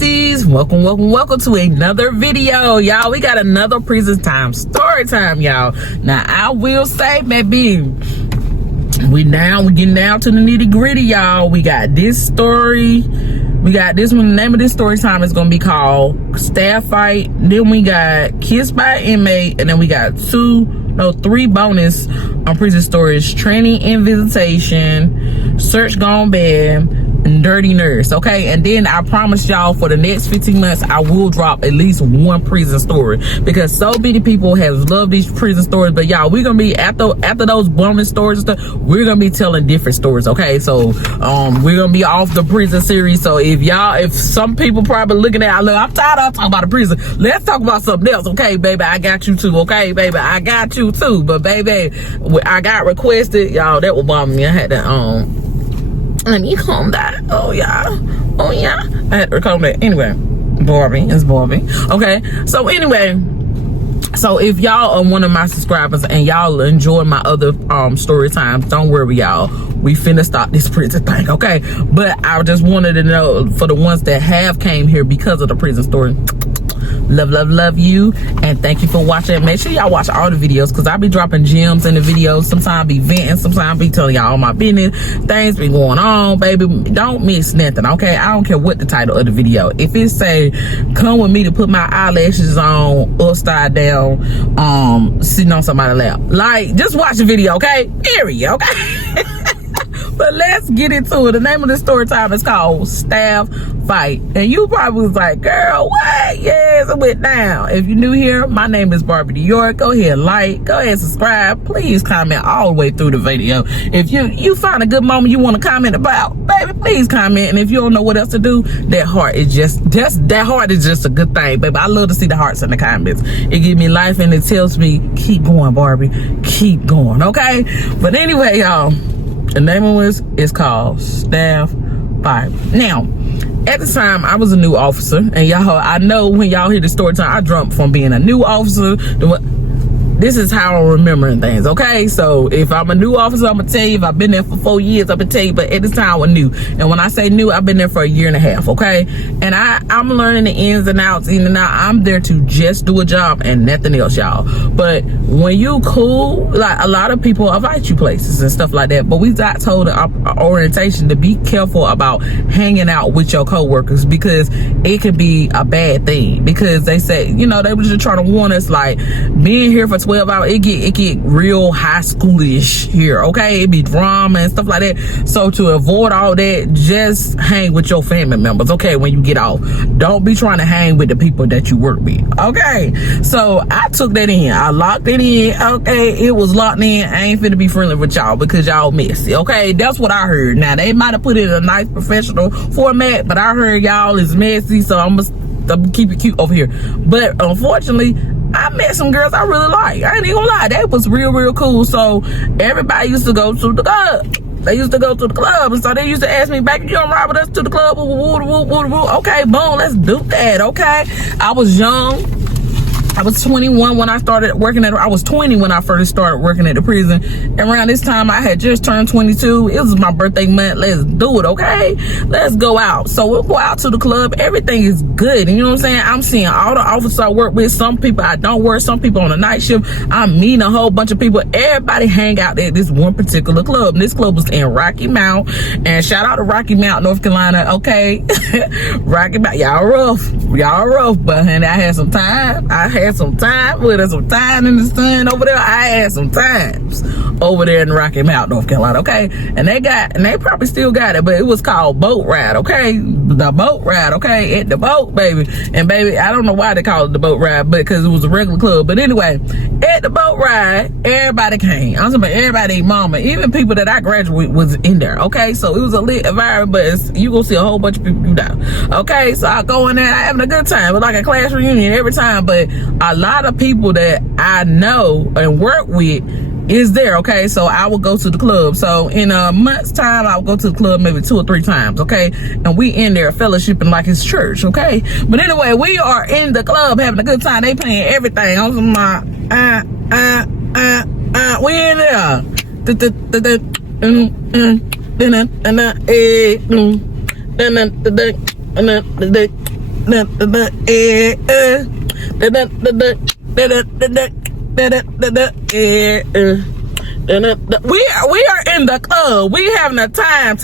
besties, welcome to another video, y'all. We got another prison time story time, y'all. Now I will say, baby, we getting down to the nitty gritty, y'all. We got this story. We got this one. The name of this story time is gonna be called Staff Fight. Then we got Kissed by an Inmate, and then we got three bonus on prison stories: Training and Visitation, Search Gone Bad, and Dirty Nurse. Okay, and then I promise y'all, for the next 15 months I will drop at least one prison story, because so many people have loved these prison stories. But y'all, we're gonna be after those bonus stories and stuff, we're gonna be telling different stories. Okay, so we're gonna be off the prison series. So if some people probably looking at, look, I'm tired of talking about the prison, let's talk about something else. Okay, baby, I got you too. Okay, baby, I got you too. But baby, I got requested, y'all, that would bother me. I had to let me calm that. Oh yeah, I had to calm that. Anyway, it's Barbie. Okay, so anyway, so if y'all are one of my subscribers and y'all enjoy my other story times, don't worry, y'all, we finna stop this prison thing. Okay, but I just wanted to know, for the ones that have came here because of the prison story, love you, and thank you for watching. Make sure y'all watch all the videos, because I be dropping gems in the videos. Sometimes I be venting, sometimes I be telling y'all all my business, things be going on, baby. Don't miss nothing. Okay, I don't care what the title of the video, if it say come with me to put my eyelashes on upside down, sitting on somebody's lap, like, just watch the video. Okay, period. Okay. But let's get into it. The name of the story time is called Staff Fight. And you probably was like, girl, what? Yes, it went down. If you're new here, my name is Barbie New York. Go ahead, go ahead, subscribe. Please comment all the way through the video. If you find a good moment you want to comment about, baby, please comment. And if you don't know what else to do, that heart is just a good thing, baby. I love to see the hearts in the comments. It gives me life, and it tells me, keep going, Barbie. Keep going, okay? But anyway, y'all, the name of it is called Staff Fight. Now, at the time, I was a new officer, and y'all, I know when y'all hear the story time, I jumped from being a new officer to this is how I'm remembering things. Okay, so if I'm a new officer, I'm gonna tell you. If I've been there for 4 years, I'm gonna tell you. But at this time, I'm new, and when I say new, I've been there for a year and a half. Okay, and I'm learning the ins and outs. I'm there to just do a job and nothing else, y'all. But when you cool, like, a lot of people invite you places and stuff like that. But we got told in our orientation to be careful about hanging out with your coworkers, because it can be a bad thing. Because they say, they were just trying to warn us, like, being here for 12 hours, it get real high schoolish here. Okay, it be drama and stuff like that. So to avoid all that, just hang with your family members. Okay, when you get off, don't be trying to hang with the people that you work with. Okay, so I took that in. I locked it in. Okay, it was locked in. I ain't finna be friendly with y'all because y'all messy. Okay, that's what I heard. Now, they might have put it in a nice professional format, but I heard y'all is messy, so I'm gonna keep it cute over here. But unfortunately, I met some girls I really like. I ain't even gonna lie, they was real cool. So everybody used to go to the club. They used to go to the club, and so they used to ask me, back, you don't ride with us to the club? Okay, boom, let's do that. Okay, I was young. I was 21 when I started working I was 20 when I first started working at the prison. And around this time, I had just turned 22. It was my birthday month. Let's do it, okay? Let's go out. So we'll go out to the club. Everything is good. And you know what I'm saying? I'm seeing all the officers I work with. Some people I don't work. Some people on the night shift. I'm meeting a whole bunch of people. Everybody hang out at this one particular club. And this club was in Rocky Mount. And shout out to Rocky Mount, North Carolina. Okay? Rocky Mount. Y'all rough. But honey, I had some time. Some time in the sun over there. I had some times over there in Rocky Mount, North Carolina. Okay, and they probably still got it, but it was called boat ride. Okay, the boat ride. Okay, at the boat, baby. And baby, I don't know why they called it the boat ride, but because it was a regular club. But anyway, at the boat ride, everybody came. I'm talking about everybody, mama, even people that I graduated was in there. Okay, so it was a lit environment, but you gonna see a whole bunch of people down. Okay, so I go in there, I having a good time. It's like a class reunion every time, but a lot of people that I know and work with is there. Okay, so I will go to the club. So in a month's time, I'll go to the club maybe 2 or 3 times. Okay, and we in there fellowshipping like it's church. Okay, but anyway, we are in the club having a good time. They playing everything. I'm my we in there. We are in the club. We having a time.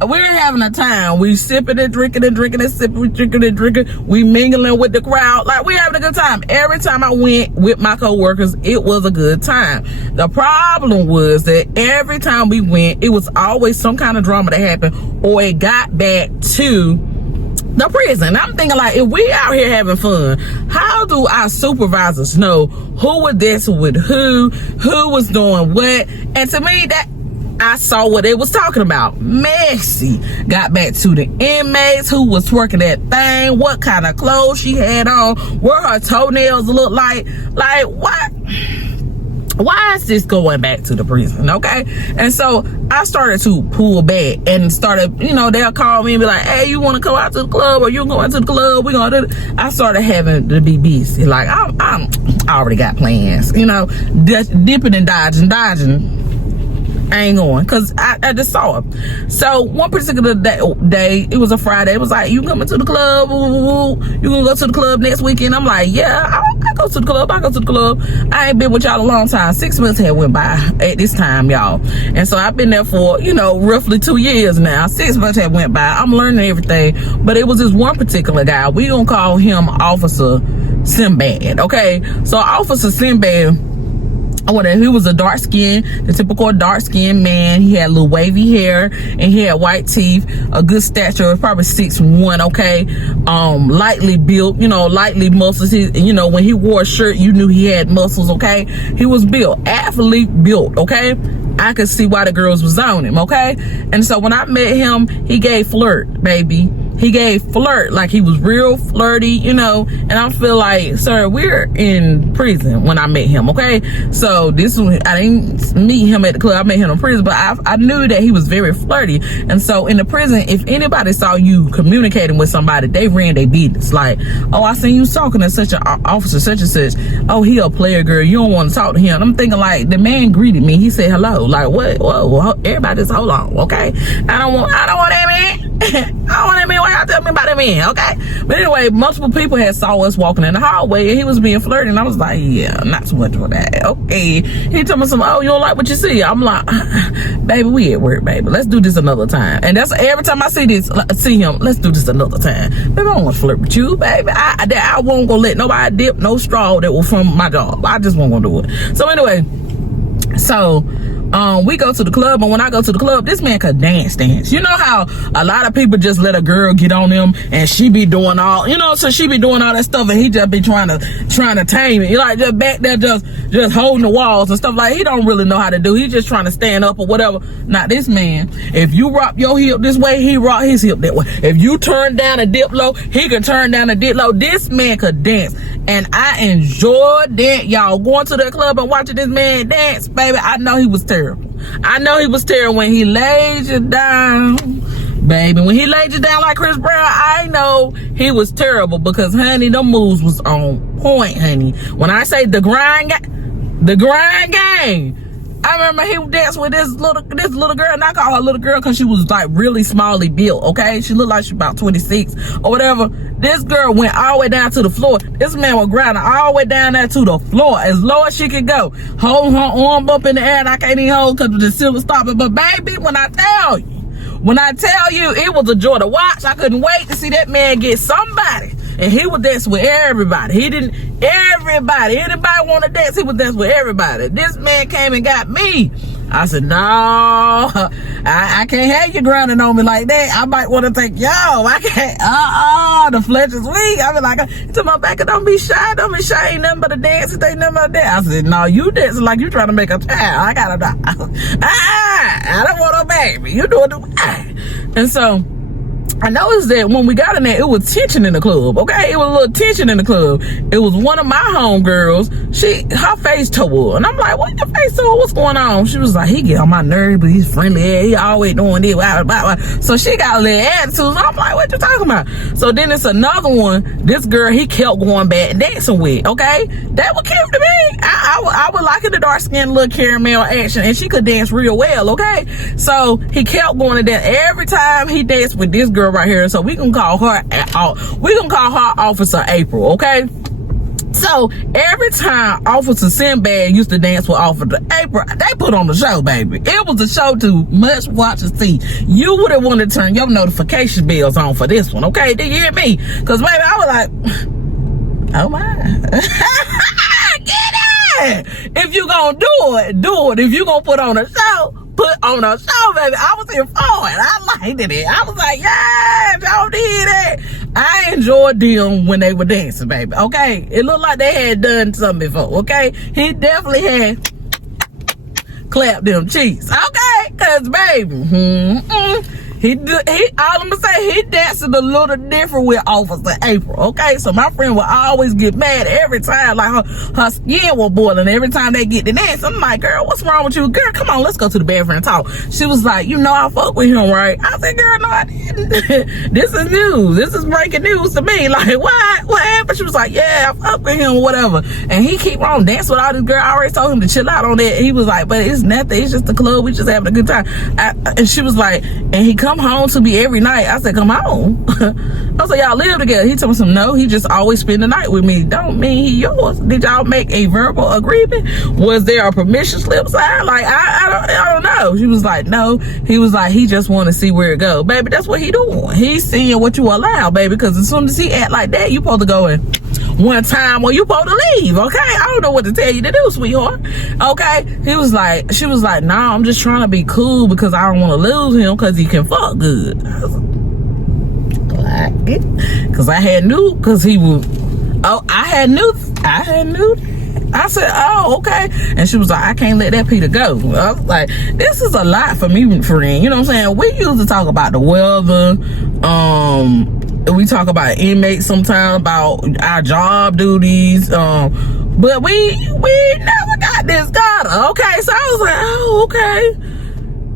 We're having a time. We sipping and drinking and sipping, drinking and drinking. We mingling with the crowd. Like, we having a good time. Every time I went with my coworkers, it was a good time. The problem was that every time we went, it was always some kind of drama that happened, or it got back to the prison. I'm thinking, like, if we out here having fun, how do our supervisors know who was dancing with who was doing what? And to me, that I saw what they was talking about. Messy got back to the inmates, who was twerking that thing, what kind of clothes she had on, what her toenails look like what? Why is this going back to the prison? Okay. And so I started to pull back and started, they'll call me and be like, hey, you want to go out to the club, or you going to the club? We're going to do it. I started having to be busy. Like, I already got plans, dipping and dodging. I ain't going, because I just saw it. So one particular day, it was a Friday, it was like, you coming to the club? You gonna go to the club next weekend? I'm like, yeah, I go to the club. I ain't been with y'all a long time. 6 months had went by at this time, y'all. And so I've been there for, roughly 2 years now. 6 months had went by. I'm learning everything. But it was this one particular guy. We gonna call him Officer Sinbad, okay? So Officer Sinbad, he was a the typical dark-skinned man. He had a little wavy hair, and he had white teeth, a good stature, probably 6'1", okay? Lightly built, lightly muscles. When he wore a shirt, you knew he had muscles, okay? He was built, athlete built, okay? I could see why the girls was on him, okay? And so when I met him, he gave flirt, baby. He gave flirt, like he was real flirty, and I feel like, sir, we're in prison when I met him, okay? So I didn't meet him at the club, I met him in prison, but I knew that he was very flirty. And so in the prison, if anybody saw you communicating with somebody, they ran their business. Like, oh, I seen you talking to such an officer, such and such. Oh, he a player, girl, you don't want to talk to him. I'm thinking, like, the man greeted me, he said hello. Like, what? Whoa, everybody just hold on, okay? I don't want that man. I don't want that man. Why y'all tell me about that man, okay? But anyway, multiple people had saw us walking in the hallway, and he was being flirty, and I was like, yeah, not too much for that, okay? He told me something, oh, you don't like what you see? I'm like, baby, we at work, baby. Let's do this another time. And that's every time I see him, let's do this another time. Baby, I don't want to flirt with you, baby. I won't go let nobody dip no straw that was from my job. I just won't gonna do it. So anyway, we go to the club, and when I go to the club, this man could dance. You know how a lot of people just let a girl get on them, and she be doing all, so she be doing all that stuff, and he just be trying to tame it. He like just back there just holding the walls and stuff. Like, he don't really know how to do. He just trying to stand up or whatever. Now this man, if you rock your hip this way, he rock his hip that way. If you turn down and dip low, he can turn down and dip low. This man could dance, and I enjoyed that, y'all. Going to the club and watching this man dance, baby, I know he was terrible. I know he was terrible when he laid you down, baby. When he laid you down like Chris Brown, I know he was terrible, because, honey, them moves was on point, honey. When I say the grind gang, I remember he danced with this little girl, and I call her little girl because she was like really smallly built, okay? She looked like she about 26 or whatever. This girl went all the way down to the floor. This man was grinding all the way down there to the floor, as low as she could go. Holding her arm up in the air, and I can't even hold because the silver stopping. But baby, when I tell you, it was a joy to watch. I couldn't wait to see that man get somebody. And he would dance with everybody. Anybody want to dance, he would dance with everybody. This man came and got me. I said, no, I can't have you grinding on me like that. I might want to take y'all. I can't. The flesh is weak. I be like, to my back, don't be shy. Ain't nothing but a dance. It ain't nothing but a dance. I said, no, you dancing like you trying to make a child. I gotta die. I don't want no baby. You doing the And so I noticed that when we got in there, it was tension in the club, okay? It was a little tension in the club. It was one of my homegirls. Her face tore up. And I'm like, what your face tore up? What's going on? She was like, he get on my nerves, but he's friendly. He always doing this. Blah, blah, blah. So she got a little attitude. So I'm like, what you talking about? So then it's another one. This girl, he kept going back and dancing with, okay? That was cute to me. I would like it, the dark-skinned little caramel action, and she could dance real well, okay? So he kept going to dance. Every time he danced with this girl right here, so we can call her Officer April, okay? So every time Officer Sinbad used to dance with Officer April, they put on the show, baby. It was a show to must watch and see. You would have wanted to turn your notification bells on for this one, okay? Did you hear me? Because, baby, I was like, oh my. Get it! If you gonna do it, do it. If you gonna put on a show, put on a show, baby. I was here for it. I liked it. I was like, yeah, y'all did it. I enjoyed them when they were dancing, baby. Okay? It looked like they had done something before, okay? He definitely had clapped them cheeks, okay? Because, baby, all I'm gonna say, he danced a little different with Officer April, okay? So my friend would always get mad every time, like her skin was boiling every time they get to dance. I'm like, girl, what's wrong with you? Girl, come on, let's go to the bathroom and talk. She was like, you know I fuck with him, right? I said, girl, no, I didn't. This is news. This is breaking news to me. Like, what happened? She was like, yeah, I fuck with him or whatever. And he keep on dancing with all this girl. I already told him to chill out on that. He was like, but it's nothing. It's just a club. We just having a good time. And she was like, and he come home to me every night. I said, come home. I was like, y'all live together. He told me some, no, he just always spend the night with me. Don't mean he yours. Did y'all make a verbal agreement? Was there a permission slip signed? Like, I don't know. She was like, no. He was like, he just want to see where it go. Baby, that's what he doing. He's seeing what you allow, baby, because as soon as he act like that, you supposed to go in one time or you supposed to leave, okay? I don't know what to tell you to do, sweetheart, okay? She was like, nah, I'm just trying to be cool because I don't want to lose him because he can fuck good. Because I had knew, because he was, I had knew. I said, oh, okay. And she was like, I can't let that Peter go. I was like, this is a lot for me, friend. You know what I'm saying? We used to talk about the weather. We talk about inmates sometimes, about our job duties. But we never got this got okay? So I was like, oh, okay.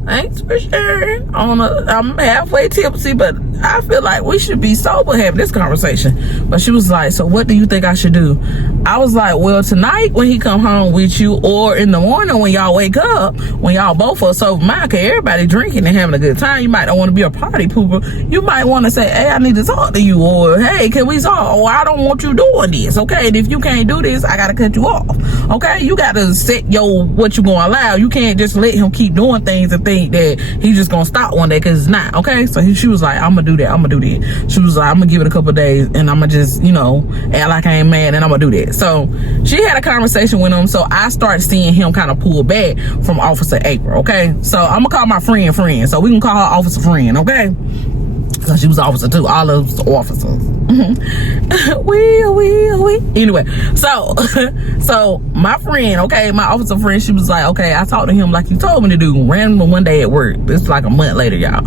Thanks for sharing. I'm halfway tipsy, but I feel like we should be sober having this conversation. But she was like, so what do you think I should do? I was like, well, tonight when he come home with you, or in the morning when y'all wake up, when y'all both are sober mind, cause everybody drinking and having a good time, you might don't want to be a party pooper. You might want to say, hey, I need to talk to you, or hey, can we talk? Or I don't want you doing this, okay? And if you can't do this, I gotta cut you off, okay? You gotta set what you gonna allow. You can't just let him keep doing things and think that he's just gonna stop one day, because it's not, okay? So she was like, I'm gonna do that, I'm gonna do that. She was like, I'm gonna give it a couple of days and I'm gonna just, act like I ain't mad, and I'm gonna do that. So she had a conversation with him, so I started seeing him kind of pull back from Officer April, okay? So I'm gonna call my friend, so we can call her Officer Friend, okay? Because she was an officer too, all of us officers. Anyway, so my friend, okay, my officer friend, she was like, okay, I talked to him like you told me to do, randomly one day at work. It's like a month later, y'all.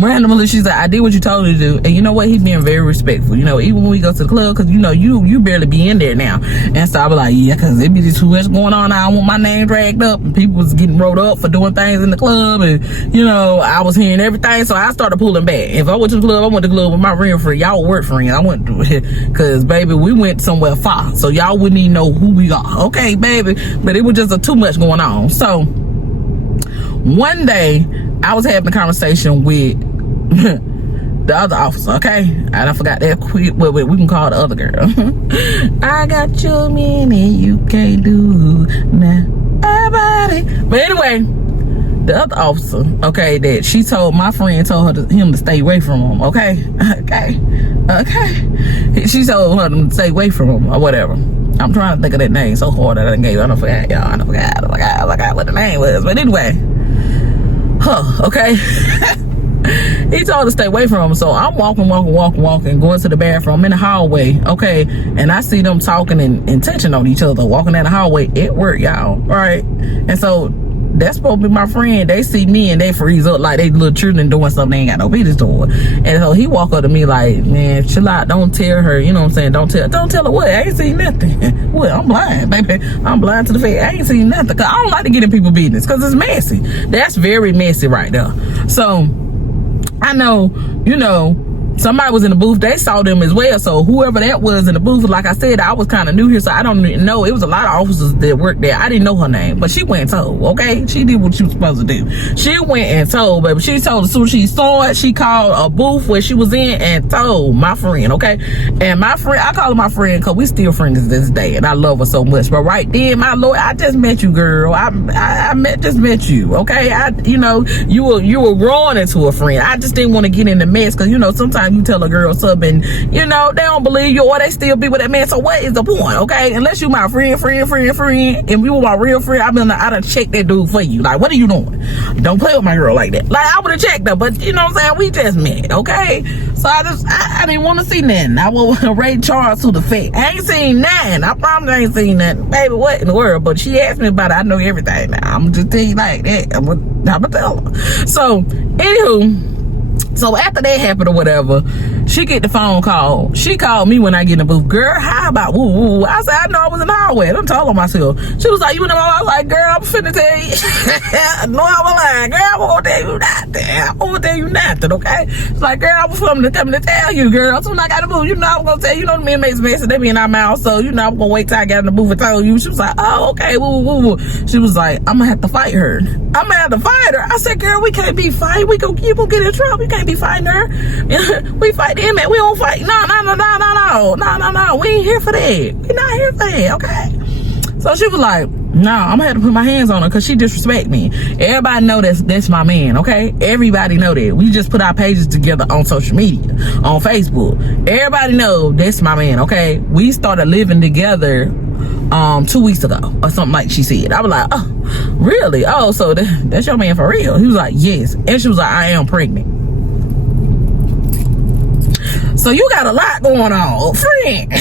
Randomly, she's like, I did what you told me to do. And you know what? He's being very respectful. Even when we go to the club, because you barely be in there now. And so I was like, yeah, because it be just too much going on. I don't want my name dragged up, and people was getting rolled up for doing things in the club, and I was hearing everything. So I started pulling back. If I went to the club, I went to the club with my real friend. Y'all work friend. I went to it because, baby, we went somewhere far, so y'all wouldn't even know who we are, okay, baby? But it was just too much going on. So one day I was having a conversation with the other officer, okay? And I forgot that quick. Well, we can call the other girl. I got your man and you can't do nobody. But anyway, the other officer, okay, that she told my friend, told him to stay away from him, okay? She told her to stay away from him or whatever. I'm trying to think of that name so hard that I gave. I don't forget, y'all. I forgot what the name was. But anyway, okay. He told her to stay away from him. So I'm walking, going to the bathroom in the hallway, okay? And I see them talking and touching on each other, walking down the hallway at work, y'all, right? And so that's supposed to be my friend. They see me and they freeze up like they little children doing something they ain't got no business doing. And so he walk up to me like, man, chill out, don't tell her, you know what I'm saying? Don't tell her what? I ain't seen nothing. Well, I'm blind, baby. I'm blind to the fact. I ain't seen nothing. Cause I don't like to get in people's business because it's messy. That's very messy right there. So I know, somebody was in the booth. They saw them as well. So whoever that was in the booth, like I said, I was kind of new here, so I don't even know. It was a lot of officers that worked there. I didn't know her name, but she went and told, okay? She did what she was supposed to do. She went and told, baby. She told as soon as she saw it, she called a booth where she was in and told my friend, okay? And my friend, I call her my friend because we still friends to this day, and I love her so much. But right then, my Lord, I just met you, girl. Just met you, okay? You were growing into a friend. I just didn't want to get in the mess because, sometimes you tell a girl something, they don't believe you or they still be with that man. So what is the point, okay? Unless you my friend, and you were my real friend, I done checked that dude for you. Like, what are you doing? Don't play with my girl like that. Like, I would have checked her, but you know what I'm saying? We just met, okay? So I didn't want to see nothing. I will rate Charles to the fact. I ain't seen nothing. I promise I ain't seen nothing. Baby, what in the world? But she asked me about it. I know everything now. I'm just tell you like that. I'm gonna tell her. So, anywho, so after that happened or whatever, she get the phone call. She called me when I get in the booth. Girl, how about woo woo? I said, I know I was in the hallway. I'm telling myself. She was like, you know, I was like, girl, I'm finna tell you. No, I'm lying. Girl, I won't tell you nothing. I won't tell you nothing, okay? She's like, girl, I was coming to tell you, girl. So when I got in the booth, I'm gonna tell you, the inmates messing, they be in our mouth, so I'm gonna wait till I got in the booth and tell you. She was like, oh, okay, woo woo woo. She was like, I'm gonna have to fight her. I'm gonna have to fight her. I said, girl, we can't be fighting. You gonna get in trouble. You can't be fighting her. We fight the inmate. We don't fight. No. We ain't here for that. We not here for that, okay? So she was like, no, I'm gonna have to put my hands on her because she disrespect me. Everybody know that's my man, okay? Everybody know that. We just put our pages together on social media, on Facebook. Everybody know that's my man, okay? We started living together 2 weeks ago or something like she said. I was like, oh, really? Oh, so that's your man for real? He was like, yes. And she was like, I am pregnant. So you got a lot going on, friend.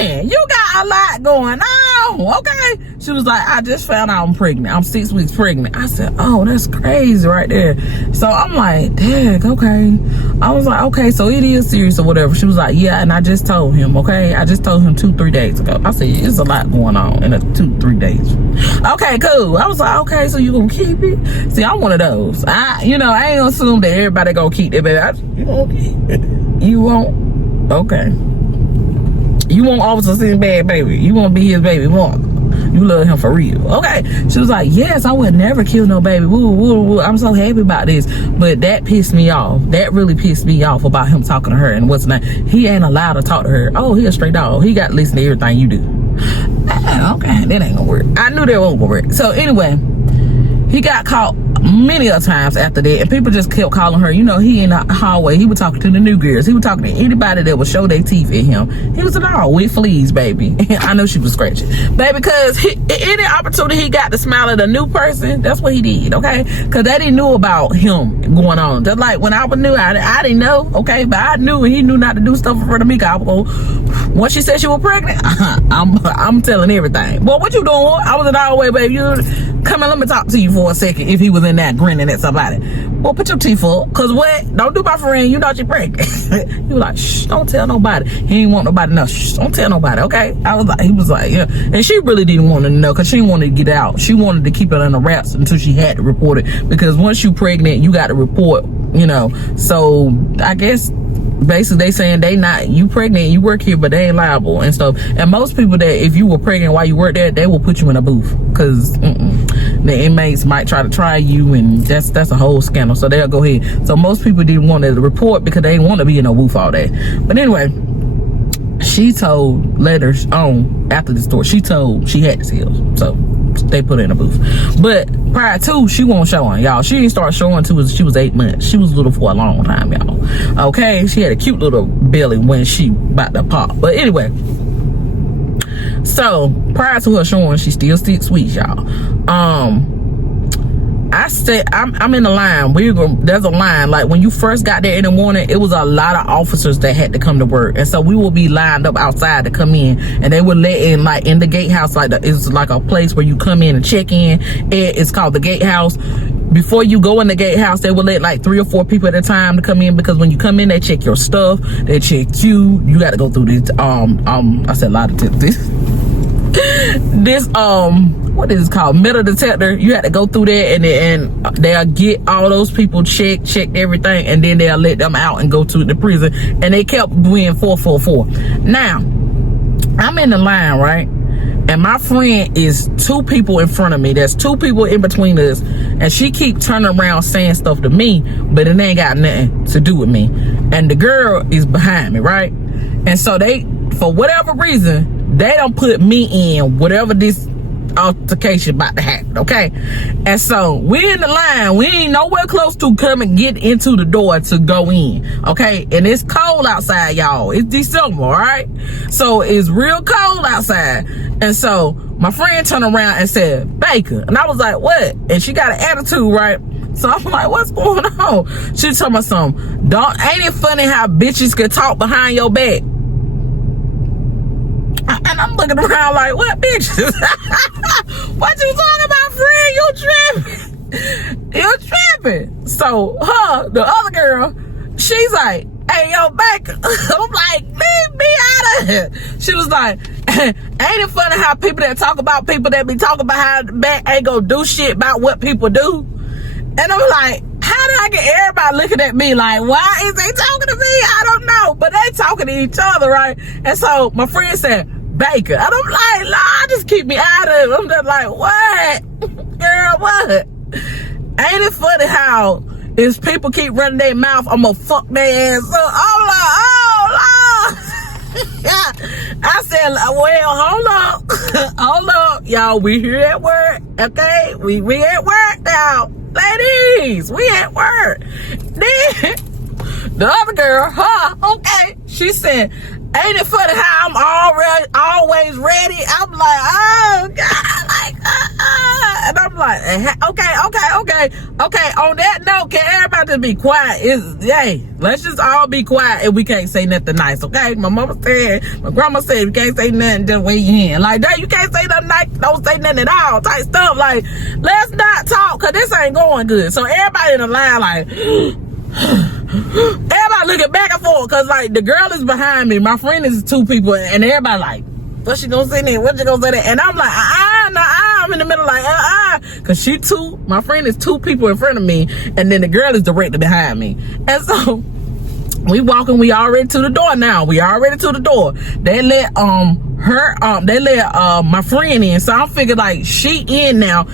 You got a lot going on, okay? She was like, I just found out I'm pregnant. I'm 6 weeks pregnant. I said, oh, that's crazy right there. So I'm like, dang, okay. I was like, okay, so it is serious or whatever. She was like, yeah, and I just told him, okay? I just told him 2-3 days ago. I said, it's a lot going on in 2-3 days. Okay, cool. I was like, okay, so you gonna keep it? See, I'm one of those. I ain't gonna assume that everybody gonna keep it, baby. You gonna keep it? You won't? Okay. You want Officer Sinbad, baby. You want to be his baby mom. You love him for real. Okay. She was like, yes, I would never kill no baby. Woo, woo, woo. I'm so happy about this. But that pissed me off. That really pissed me off about him talking to her and what's not. He ain't allowed to talk to her. Oh, he a straight dog. He got to listen to everything you do. Okay, that ain't gonna work. I knew that wasn't gonna work. So anyway, he got caught many a times after that, and people just kept calling her. He in the hallway, he was talking to the new girls. He was talking to anybody that would show their teeth at him. He was a dog with fleas, baby. I know she was scratching, baby, because any opportunity he got to smile at a new person, that's what he did, okay? Because they didn't know about him going on. Just like when I was new, I didn't know, okay? But I knew, and he knew not to do stuff in front of me. Once she said she was pregnant, I'm telling everything. Well, what you doing? I was in the hallway, baby. Come and let me talk to you for a second. If he was in that grinning at somebody, well, put your teeth up, cause what? Don't do my friend. You know she pregnant. He was like, shh, don't tell nobody. He ain't want nobody to know. Shh, don't tell nobody, okay? He was like, yeah. And she really didn't want to know, cause she didn't want to get out. She wanted to keep it under wraps until she had to report it, because once you pregnant, you got to report. So I guess basically they saying you pregnant, you work here, but they ain't liable and stuff. And most people that if you were pregnant while you work there, they will put you in a booth, because the inmates might try you, and that's a whole scandal. So they'll go ahead. So most people didn't want to report because they didn't want to be in a booth all day. But anyway, she told letters on after the story. She told she had to tell, so they put her in a booth. But prior to, she won't show on, y'all. She didn't start showing till she was 8 months. She was little for a long time, y'all. Okay, she had a cute little belly when she about to pop. But anyway, so prior to her showing, she still 6 weeks, y'all. I said, I'm in the line. There's a line. Like when you first got there in the morning, it was a lot of officers that had to come to work, and so we will be lined up outside to come in, and they would let in, like in the gatehouse, it's like a place where you come in and check in. It's called the gatehouse. Before you go in the gatehouse, they will let like 3 or 4 people at a time to come in, because when you come in, they check your stuff, they check you. You got to go through this. I said a lot of this. this what is it called, metal detector. You had to go through there, and they'll get all those people checked everything, and then they'll let them out and go to the prison. And they kept doing 444. Now I'm in the line, right, and my friend is 2 people in front of me. There's 2 people in between us, and she keep turning around saying stuff to me, but it ain't got nothing to do with me. And the girl is behind me, right? And so they, for whatever reason, they don't put me in whatever this altercation about to happen, okay? And so we in the line, we ain't nowhere close to come and get into the door to go in, okay? And it's cold outside, y'all. It's December, all right? So it's real cold outside. And so my friend turned around and said, Baker. And I was like, what? And she got an attitude, right? So I'm like, what's going on? She told me something. Ain't it funny how bitches can talk behind your back? And I'm looking around like, what bitches? What you talking about, friend? You tripping. You tripping. So the other girl, she's like, hey, yo, Baker. I'm like, leave me out of here. She was like, ain't it funny how people that talk about people that be talking behind the back ain't gonna do shit about what people do? And I'm like, how did I get everybody looking at me like, why is they talking to me? I don't know. But they talking to each other, right? And so my friend said, Baker. And I'm like, nah, just keep me out of it. I'm just like, what? Girl, what? Ain't it funny how if people keep running their mouth, I'm gonna fuck their ass up? I'm like, oh, Lord. I said, well, hold up. Hold up. Y'all, we here at work, okay? We at work now. Ladies, we at work. Then the other girl, okay, she said, ain't it funny how I'm always ready? I'm like, oh God, like, and I'm like, okay. On that note, can everybody just be quiet? Hey, let's just all be quiet and we can't say nothing nice, okay? My grandma said, you can't say nothing, just wait your hand. Like that, you can't say nothing nice, don't say nothing at all, type stuff. Like, let's not talk, cause this ain't going good. So everybody in the line, like, everybody looking back and forth, cause like the girl is behind me, my friend is 2 people, and everybody like, what she gonna say there? What she gonna say there? And I'm like, I'm in the middle like, cause my friend is 2 people in front of me, and then the girl is directly behind me. And so we walking, we already to the door now. We already to the door. They let my friend in, so I'm figuring like she in now.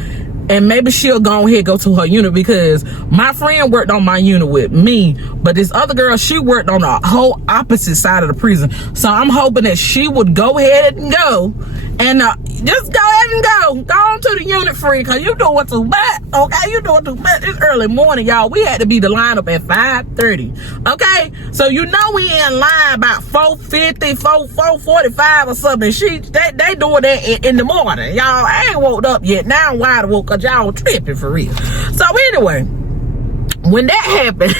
And maybe she'll go ahead and go to her unit, because my friend worked on my unit with me, but this other girl, she worked on the whole opposite side of the prison. So I'm hoping that she would go ahead and go, and just go ahead and go on to the unit, free, because you doing too much, okay? You doing too much. It's early morning, y'all. We had to be the line up at 5:30, okay? So you know we in line about 4:50, 4:45 or something. They doing that in the morning, y'all. I ain't woke up yet. Now I'm wide awake, cause y'all tripping for real. So anyway, when that happened,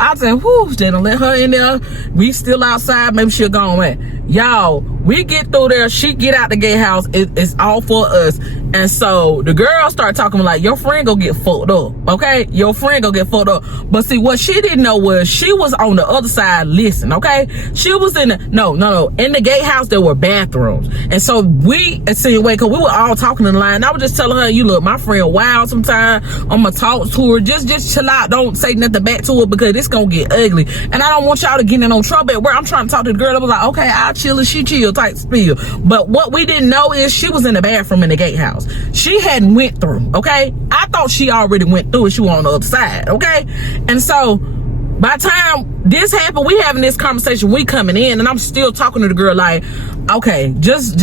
I said, whoo, they don't let her in there. We still outside, maybe she'll go away. Y'all, we get through there, she get out the gatehouse, it's all for us. And so the girl started talking like, your friend gonna get fucked up, okay? Your friend gonna get fucked up. But see, what she didn't know was she was on the other side listening, okay? She was in the, no, in the gatehouse there were bathrooms. And so we, cause we were all talking in the line. I was just telling her, you look, my friend wild sometimes. I'm gonna talk to her, just chill out. Don't say nothing back to her, because it's gonna get ugly. And I don't want y'all to get in no trouble at work. I'm trying to talk to the girl. I was like, okay, I'll chill and she chill type spiel. But what we didn't know is she was in the bathroom in the gatehouse. She hadn't went through, okay? I thought she already went through and she was on the other side, okay? And so by the time this happened, we having this conversation, we coming in, and I'm still talking to the girl like, okay, just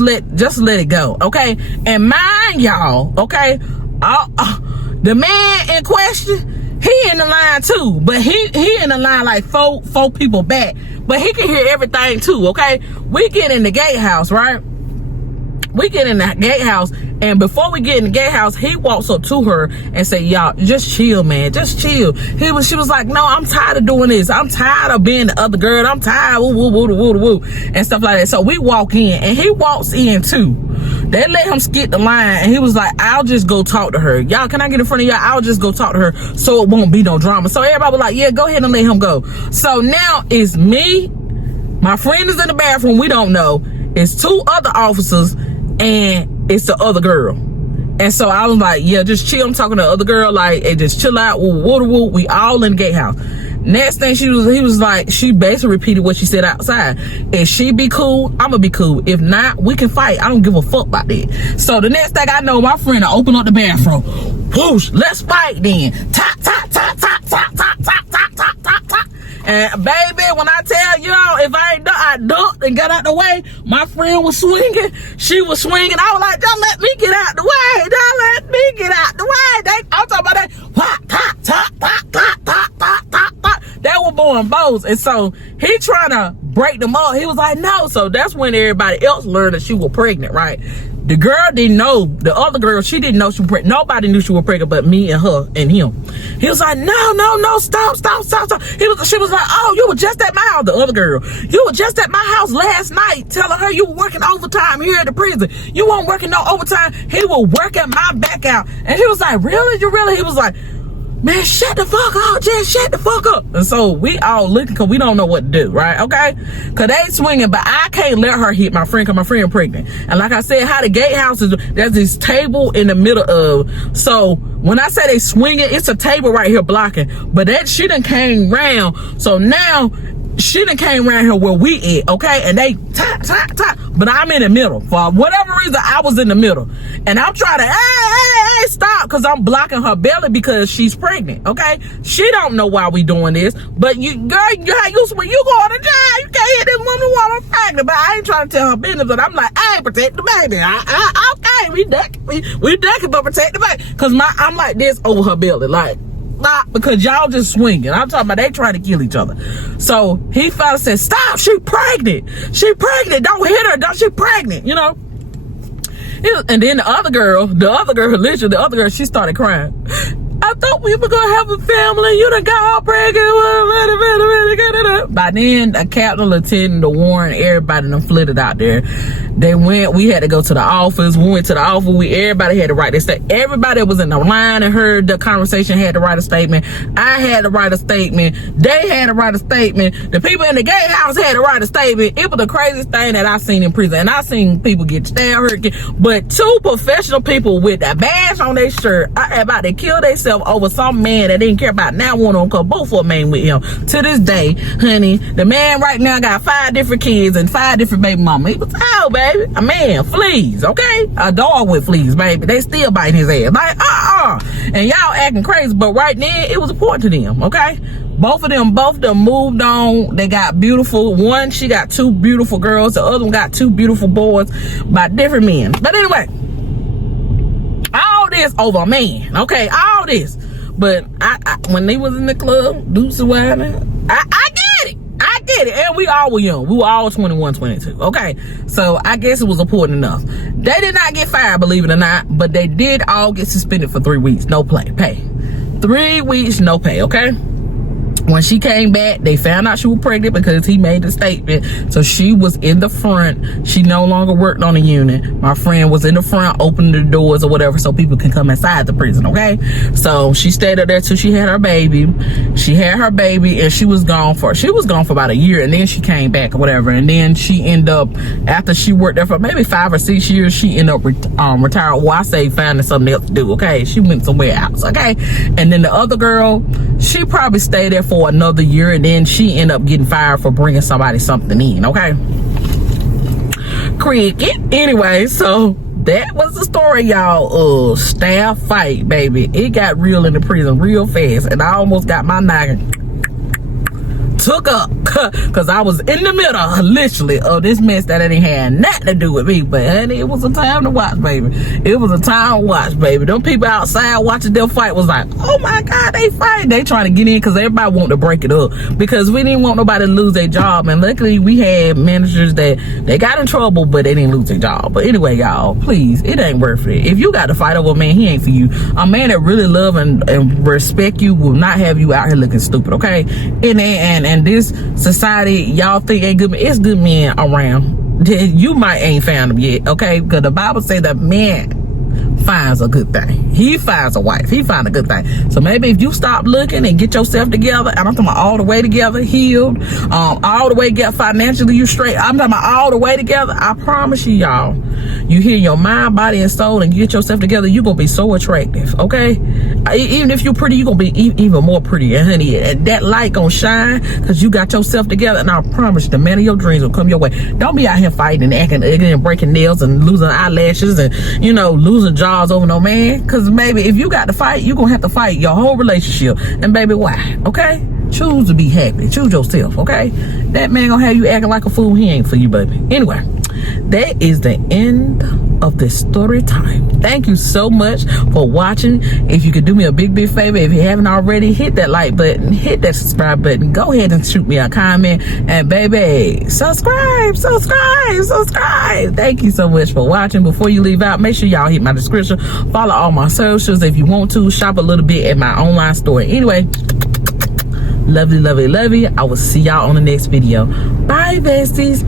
let it go, okay? And mind y'all, okay, the man in question, he in the line too, but he in the line like four people back, but he can hear everything too, okay? We get in the gatehouse, right? We get in the gatehouse, and before we get in the gatehouse, he walks up to her and say, y'all, just chill, man, just chill. She was like, no, I'm tired of doing this. I'm tired of being the other girl. I'm tired, woo, and stuff like that. So we walk in, and he walks in too. They let him skip the line, and he was like, I'll just go talk to her. Y'all, can I get in front of y'all? I'll just go talk to her so it won't be no drama. So everybody was like, yeah, go ahead and let him go. So now it's me, my friend is in the bathroom, we don't know, it's 2 other officers and it's the other girl. And so I was like, yeah, just chill. I'm talking to the other girl, like, hey, just chill out. We all in the gatehouse. Next thing he was like, she basically repeated what she said outside. If she be cool, I'm gonna be cool. If not, we can fight. I don't give a fuck about that. So the next thing I know, my friend will open up the bathroom. Whoosh, let's fight then. Top, top, top, top, top, top, top, top, top, top, top. And baby, when I tell y'all, if I ain't done, I ducked and got out the way. My friend was swinging. She was swinging. I was like, don't let me get out the way. Don't let me get out the way. I'm talking about that. Top, top, top, top, top, top, top, top. They were blowing bows. And so he trying to break them up. He was like, no. So that's when everybody else learned that she was pregnant, right? The girl didn't know. The other girl, she didn't know she was pregnant. Nobody knew she was pregnant but me and her and him. He was like, no, stop. She was like, oh, you were just at my house. The other girl, you were just at my house last night telling her you were working overtime here at the prison. You weren't working no overtime. He was working my back out. And he was like, really? You really? He was like, man, shut the fuck up, just shut the fuck up. And so we all looking because we don't know what to do, right? Okay? Because they swinging, but I can't let her hit my friend because my friend pregnant. And like I said, how the gatehouse is, there's this table in the middle of, so when I say they swinging, it's a table right here blocking. But that she done came round. So now she done came around here where we at, okay? And they top. But I'm in the middle. For whatever reason, I was in the middle. And I'm trying to, hey, stop. Because I'm blocking her belly because she's pregnant, okay? She don't know why we doing this. But you, girl, when you going to jail, you can't hit this woman while I'm pregnant. But I aink trying to tell her business. But I'm like, hey, protect the baby. Okay, we ducking, but protect the baby. Because I'm like this over her belly. Like, not because y'all just swinging. I'm talking about they trying to kill each other. So he finally said, stop, she pregnant. Don't hit her, she pregnant, you know. And then the other girl, literally, she started crying. I thought we were gonna have a family. You done got her pregnant. By then, the captain, lieutenant, the warrant, everybody done flitted out there. They went, we had to go to the office. We went to the office, everybody had to write their statement. Everybody that was in the line and heard the conversation had to write a statement. I had to write a statement. They had to write a statement. The people in the gatehouse had to write a statement. It was the craziest thing that I've seen in prison. And I've seen people get stabbed, hurt, but 2 professional people with a badge on their shirt are about to kill themselves over some man that didn't care about now one of them, because both of them ain't with him. To this day, honey, the man right now got 5 different kids and 5 different baby mamas. He was out, baby. A man, fleas, okay? A dog with fleas, baby. They still biting his ass. Like, and y'all acting crazy, but right then, it was important to them, okay? Both of them moved on. They got beautiful. One, she got 2 beautiful girls. The other one got 2 beautiful boys by different men. But anyway, all this over a man, okay? All this. But I when they was in the club, Dukes and Wine, I get it. And we all were young. We were all 21, 22. Okay. So I guess it was important enough. They did not get fired, believe it or not, but they did all get suspended for 3 weeks. No pay. 3 weeks, no pay, okay? When she came back, they found out she was pregnant because he made a statement. So she was in the front. She no longer worked on the unit. My friend was in the front, opening the doors or whatever so people can come inside the prison, okay? So she stayed up there till she had her baby. She had her baby and she was gone for about a year, and then she came back or whatever. And then she ended up, after she worked there for maybe 5 or 6 years, she ended up retired. Well, I say finding something else to do, okay? She went somewhere else, okay? And then the other girl, she probably stayed there for another year, and then she ended up getting fired for bringing somebody something in, okay? Cricket. Anyway, so that was the story, y'all. Staff fight, baby. It got real in the prison real fast, and I almost got my noggin took up because I was in the middle, literally, of this mess that it ain't had nothing to do with me. But honey, it was a time to watch, baby. It was a time to watch, baby. Them people outside watching them fight was like, oh my God, they fight. They trying to get in because everybody wanted to break it up because we didn't want nobody to lose their job. And luckily, we had managers that they got in trouble, but they didn't lose their job. But anyway, y'all, please, it ain't worth it. If you got to fight over a man, he ain't for you. A man that really love and respect you will not have you out here looking stupid, okay? And this society, y'all think ain't good, it's good men around. You might ain't found them yet, okay? Because the Bible say that man finds a good thing. He finds a wife. He finds a good thing. So maybe if you stop looking and get yourself together, and I'm talking about all the way together, healed, all the way get financially you straight. I'm talking about all the way together. I promise you, y'all, you hear your mind, body, and soul and get yourself together, you're going to be so attractive, okay? Even if you're pretty, you're going to be even more pretty. And honey, that light going to shine because you got yourself together. And I promise you, the man of your dreams will come your way. Don't be out here fighting and acting ugly and breaking nails and losing eyelashes and, you know, losing jaws over no man. Because maybe if you got to fight, you're going to have to fight your whole relationship. And baby, why? Okay? Choose to be happy. Choose yourself, okay? That man gonna have you acting like a fool. He ain't for you, baby. Anyway, that is the end of this story time. Thank you so much for watching. If you could do me a big favor, if you haven't already, hit that like button, hit that subscribe button, go ahead and shoot me a comment, and baby, subscribe. Thank you so much for watching. Before you leave out, make sure y'all hit my description, follow all my socials if you want to, shop a little bit at my online store. Anyway, lovely. I will see y'all on the next video. Bye, besties.